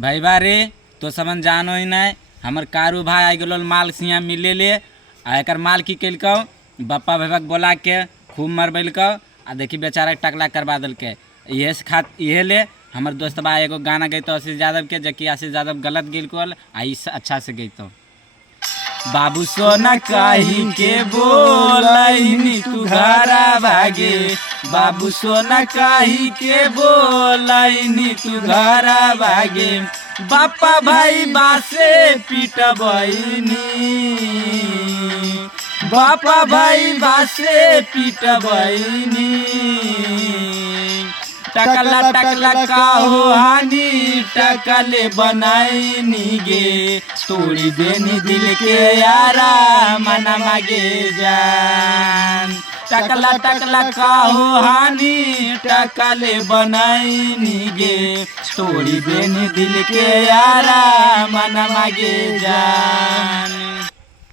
भाई बारे तो समन जानो ही नहीं हमर कारू भाई आ गल माल सिया मिले ले आ एक माल की कलको बप्पा भैया बोला के खूब मरबैलको आ देखी बेचारा टकला करवा दिल्के इहे ले हमर दोस्त बा एगो गाना गईतो आशीष यादव के जबकि आशीष यादव गलत गिलको आ अच्छा से गईतो। बाबू सोना कही के बोलनी तू घरा भागे, बाबू सोना कही के बोलनी तू घरा भागे, बापा भाई बासे पिटबैनी, बापा भाई बासे पिटबैनी, टकला टकला काहो हानि टकले बनाईनी गे, तोड़ी देनी दिल के यारा मना मागे जान, टकला टकला काहो हानि टकले बनाईनी गे, तोड़ी देनी दिल के यारा मना मागे जान।